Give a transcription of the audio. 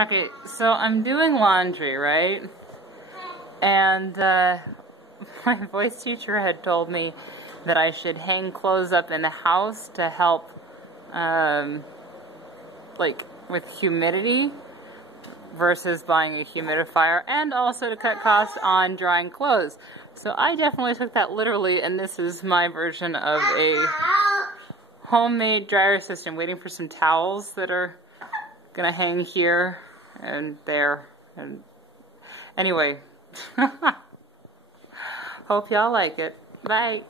Okay, so I'm doing laundry, right? And my voice teacher had told me that I should hang clothes up in the house to help, like, with humidity versus buying a humidifier, and also to cut costs on drying clothes. So I definitely took that literally, and this is my version of a homemade dryer system, waiting for some towels that are gonna hang here and there. And anyway, hope y'all like it. Bye.